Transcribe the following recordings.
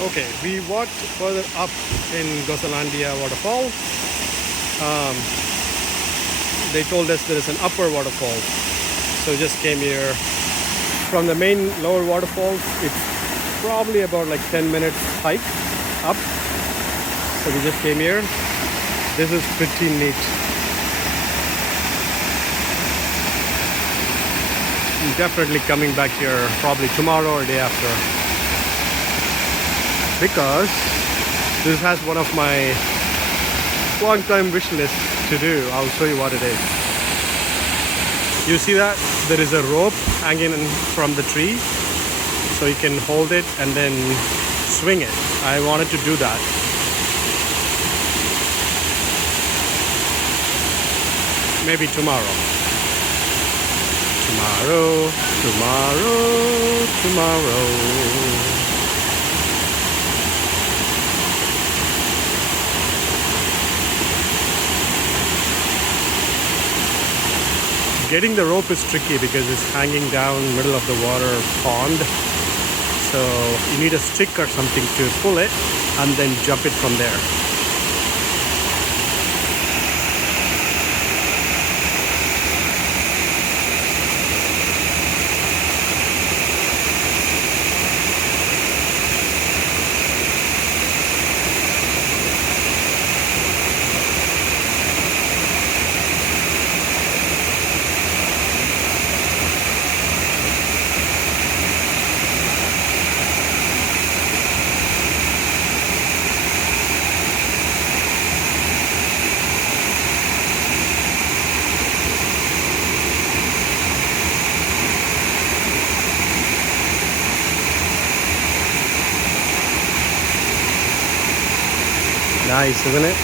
Okay, we walked further up in Gozalandia waterfall. Um, they told us there is an upper waterfall, so we just came here. From the main lower waterfall, it's probably about like 10 minutes hike up. So we just came here. This is pretty neat. I'm definitely coming back here probably tomorrow or day after, because this has one of my long time wish list to do. I'll show you what it is. You see that? There is a rope hanging from the tree, so you can hold it and then swing it. I wanted to do that. Maybe tomorrow. Tomorrow. Getting the rope is tricky because it's hanging down middle of the water pond. So you need a stick or something to pull it and then jump it from there. Nice, isn't it?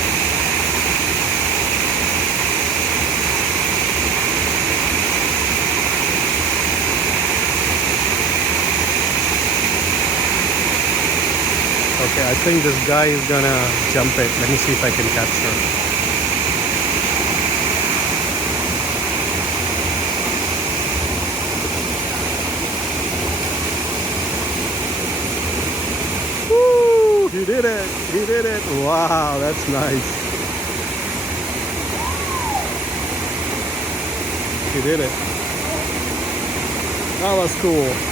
Okay, I think this guy is gonna jump it. Let me see if I can capture. Woo! He did it! He did it! Wow, that's nice. He did it. That was cool.